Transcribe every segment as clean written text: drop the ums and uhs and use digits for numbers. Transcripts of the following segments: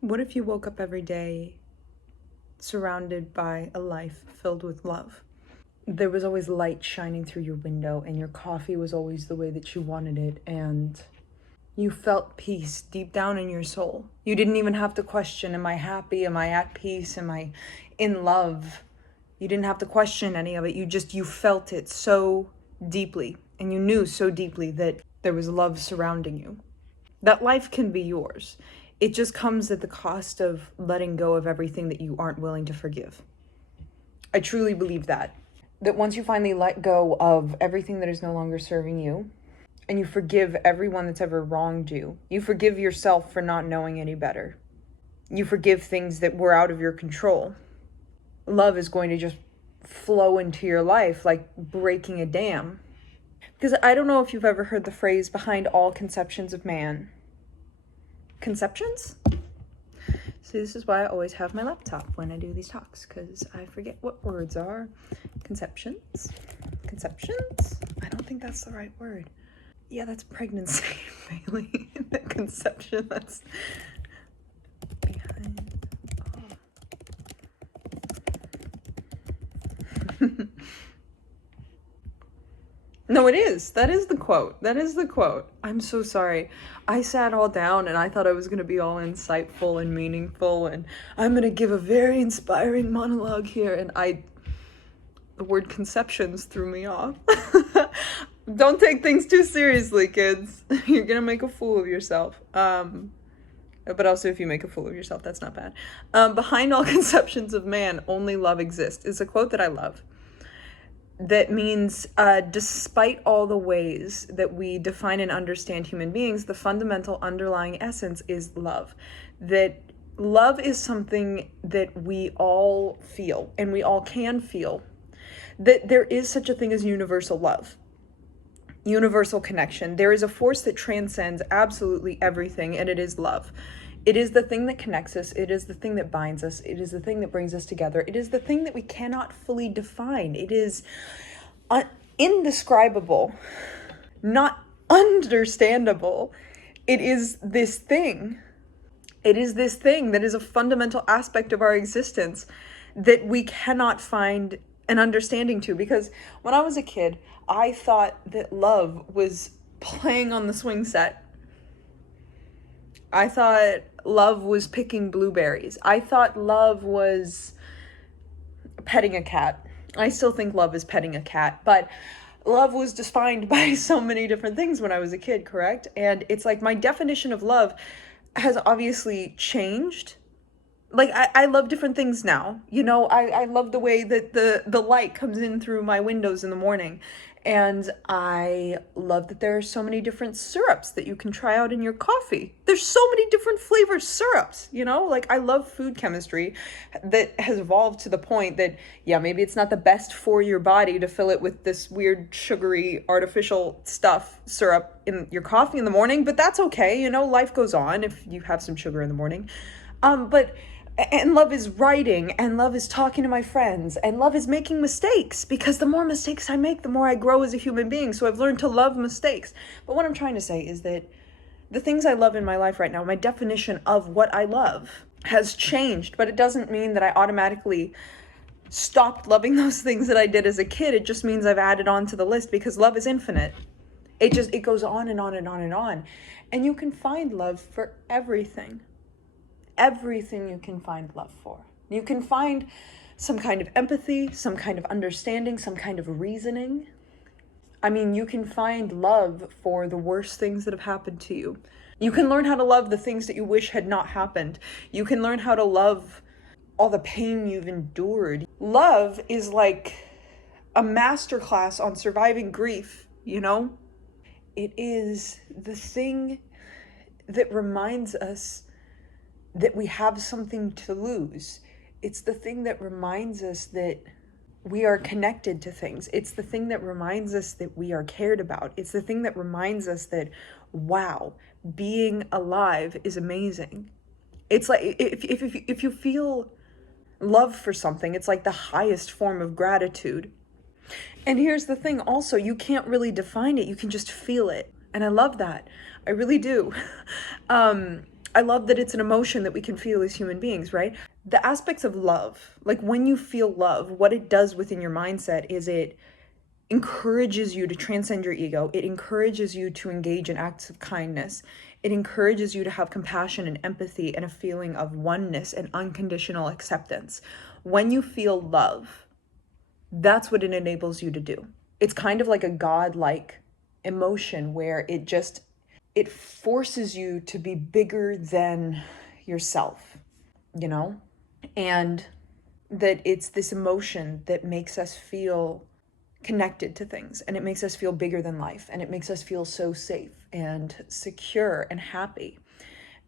What if you woke up every day surrounded by a life filled with love? There was always light shining through your window, and your coffee was always the way that you wanted it, and you felt peace deep down in your soul. You didn't even have to question, am I happy? Am I at peace? Am I in love? You didn't have to question any of it. You felt it so deeply, and you knew so deeply that there was love surrounding you. That life can be yours. It just comes at the cost of letting go of everything that you aren't willing to forgive. I truly believe that. That once you finally let go of everything that is no longer serving you, and you forgive everyone that's ever wronged you, you forgive yourself for not knowing any better. You forgive things that were out of your control. Love is going to just flow into your life like breaking a dam. Because I don't know if you've ever heard the phrase, behind all conceptions of man. Conceptions? See, this is why I always have my laptop when I do these talks, because I forget what words are. Conceptions? Conceptions? I don't think that's the right word. Yeah, that's pregnancy, Bailey. The conception, that's behind all. No, it is. That is the quote. That is the quote. I'm so sorry. I sat all down and I thought I was going to be all insightful and meaningful, and I'm going to give a very inspiring monologue here, and the word conceptions threw me off. Don't take things too seriously, kids. You're going to make a fool of yourself. But also, if you make a fool of yourself, that's not bad. Behind all conceptions of man, only love exists. It's a quote that I love. That means, despite all the ways that we define and understand human beings, the fundamental underlying essence is love. That love is something that we all feel, and we all can feel. That there is such a thing as universal love. Universal connection. There is a force that transcends absolutely everything, and it is love. It is the thing that connects us. It is the thing that binds us. It is the thing that brings us together. It is the thing that we cannot fully define. It is indescribable, not understandable. It is this thing. It is this thing that is a fundamental aspect of our existence that we cannot find an understanding to. Because when I was a kid, I thought that love was playing on the swing set. I thought love was picking blueberries. I thought love was petting a cat. I still think love is petting a cat, but love was defined by so many different things when I was a kid, correct? And it's like my definition of love has obviously changed. Like, I love different things now. You know, I love the way that the light comes in through my windows in the morning. And I love that there are so many different syrups that you can try out in your coffee. There's so many different flavored syrups, you know? Like, I love food chemistry that has evolved to the point that, yeah, maybe it's not the best for your body to fill it with this weird, sugary, artificial stuff, syrup in your coffee in the morning, but that's okay. You know, life goes on if you have some sugar in the morning. And love is writing, and love is talking to my friends, and love is making mistakes, because the more mistakes I make, the more I grow as a human being. So I've learned to love mistakes. But what I'm trying to say is that the things I love in my life right now, my definition of what I love has changed, but it doesn't mean that I automatically stopped loving those things that I did as a kid. It just means I've added on to the list, because love is infinite. It goes on and on and on and on. And you can find love for everything. Everything you can find love for. You can find some kind of empathy, some kind of understanding, some kind of reasoning. I mean, you can find love for the worst things that have happened to you. You can learn how to love the things that you wish had not happened. You can learn how to love all the pain you've endured. Love is like a masterclass on surviving grief, you know? It is the thing that reminds us that we have something to lose. It's the thing that reminds us that we are connected to things. It's the thing that reminds us that we are cared about. It's the thing that reminds us that, wow, being alive is amazing. It's like, if you feel love for something, it's like the highest form of gratitude. And here's the thing also, you can't really define it, you can just feel it. And I love that. I really do. I love that it's an emotion that we can feel as human beings, right? The aspects of love, like when you feel love, what it does within your mindset is it encourages you to transcend your ego. It encourages you to engage in acts of kindness. It encourages you to have compassion and empathy and a feeling of oneness and unconditional acceptance. When you feel love, that's what it enables you to do. It's kind of like a godlike emotion where it forces you to be bigger than yourself, you know? And that it's this emotion that makes us feel connected to things, and it makes us feel bigger than life, and it makes us feel so safe and secure and happy.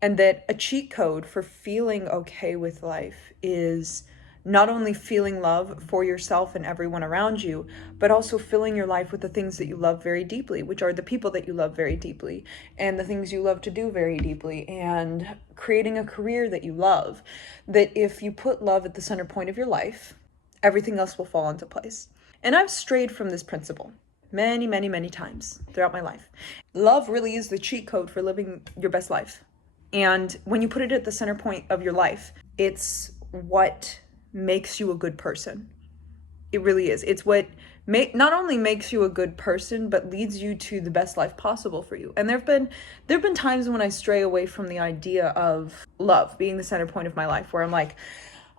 And that a cheat code for feeling okay with life is not only feeling love for yourself and everyone around you, but also filling your life with the things that you love very deeply, which are the people that you love very deeply, and the things you love to do very deeply, and creating a career that you love. That if you put love at the center point of your life, everything else will fall into place. And I've strayed from this principle many, many, many times throughout my life. Love really is the cheat code for living your best life. And when you put it at the center point of your life, it's what makes you a good person. It really is. It's what not only makes you a good person, but leads you to the best life possible for you. And there've been times when I stray away from the idea of love being the center point of my life, where I'm like,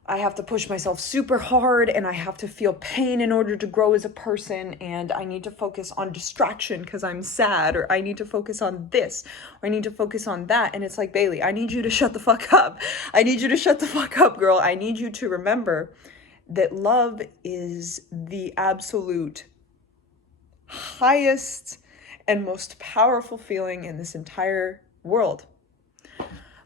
I have to push myself super hard and I have to feel pain in order to grow as a person, and I need to focus on distraction because I'm sad, or I need to focus on this, or I need to focus on that. And it's like, Bailey, I need you to shut the fuck up. I need you to shut the fuck up, girl. I need you to remember that love is the absolute highest and most powerful feeling in this entire world.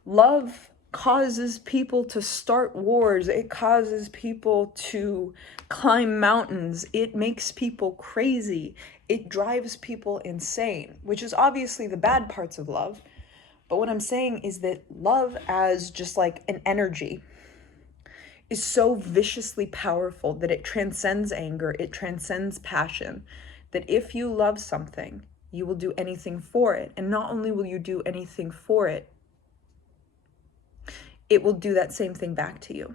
Love causes people to start wars. It causes people to climb mountains. It makes people crazy. It drives people insane, which is obviously the bad parts of love. But what I'm saying is that love as just like an energy is so viciously powerful that it transcends anger, it transcends passion, that if you love something, you will do anything for it. And not only will you do anything for it, it will do that same thing back to you.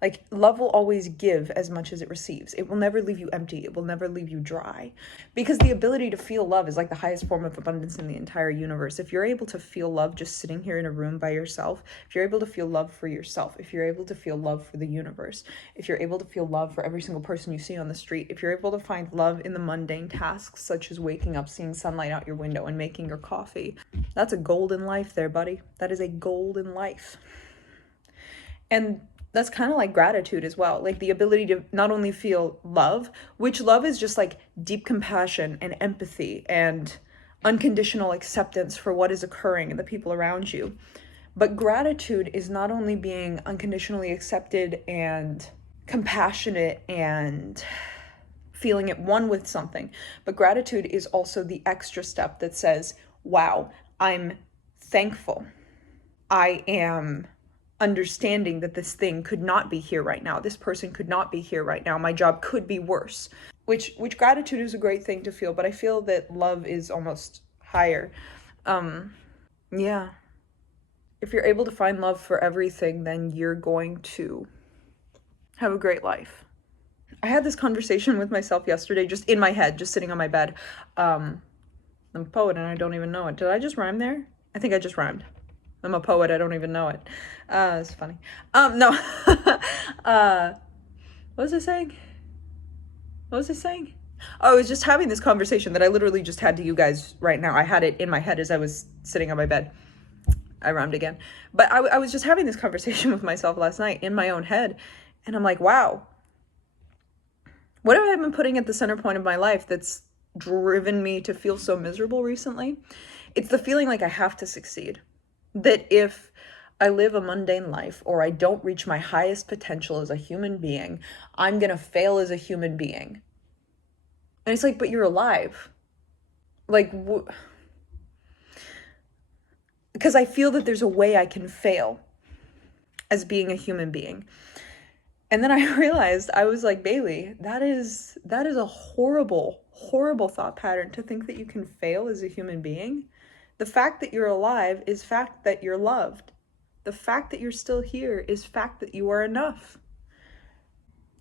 Like, love will always give as much as it receives. It will never leave you empty. It will never leave you dry. Because the ability to feel love is like the highest form of abundance in the entire universe. If you're able to feel love just sitting here in a room by yourself, if you're able to feel love for yourself, if you're able to feel love for the universe, if you're able to feel love for every single person you see on the street, if you're able to find love in the mundane tasks such as waking up, seeing sunlight out your window, and making your coffee, that's a golden life there, buddy. That is a golden life. And that's kind of like gratitude as well. Like the ability to not only feel love, which love is just like deep compassion and empathy and unconditional acceptance for what is occurring and the people around you. But gratitude is not only being unconditionally accepted and compassionate and feeling at one with something, but gratitude is also the extra step that says, wow, I'm thankful. I am understanding that this thing could not be here right now. This person could not be here right now. My job could be worse. Which gratitude is a great thing to feel, but I feel that love is almost higher. Yeah. If you're able to find love for everything, then you're going to have a great life. I had this conversation with myself yesterday, just in my head, just sitting on my bed. I'm a poet and I don't even know it. Did I just rhyme there? I think I just rhymed. I'm a poet, I don't even know it. It's funny. No. What was I saying? Oh, I was just having this conversation that I literally just had to you guys right now. I had it in my head as I was sitting on my bed. I rhymed again. But I was just having this conversation with myself last night in my own head. And I'm like, wow. What have I been putting at the center point of my life that's driven me to feel so miserable recently? It's the feeling like I have to succeed. That if I live a mundane life or I don't reach my highest potential as a human being, I'm going to fail as a human being. And it's like, but you're alive. Like, because I feel that there's a way I can fail as being a human being. And then I realized, I was like, Bailey, that is a horrible, horrible thought pattern to think that you can fail as a human being. The fact that you're alive is fact that you're loved. The fact that you're still here is fact that you are enough.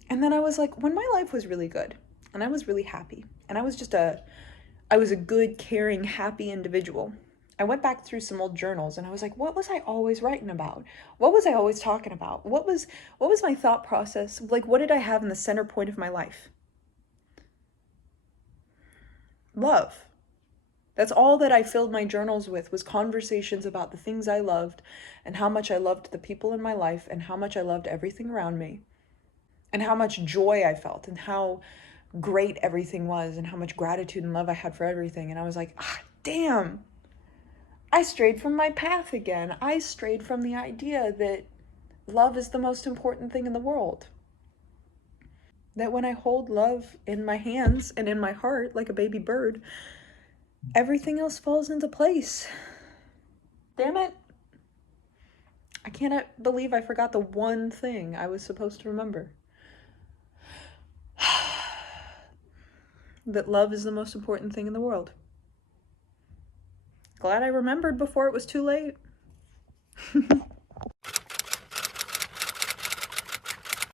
And then I was like, when my life was really good and I was really happy and I was a good, caring, happy individual, I went back through some old journals and I was like, what was I always writing about? What was I always talking about? What was my thought process? Like, what did I have in the center point of my life? Love. That's all that I filled my journals with, was conversations about the things I loved and how much I loved the people in my life and how much I loved everything around me and how much joy I felt and how great everything was and how much gratitude and love I had for everything. And I was like, damn, I strayed from my path again. I strayed from the idea that love is the most important thing in the world. That when I hold love in my hands and in my heart like a baby bird, everything else falls into place. Damn it. I cannot believe I forgot the one thing I was supposed to remember. That love is the most important thing in the world. Glad I remembered before it was too late.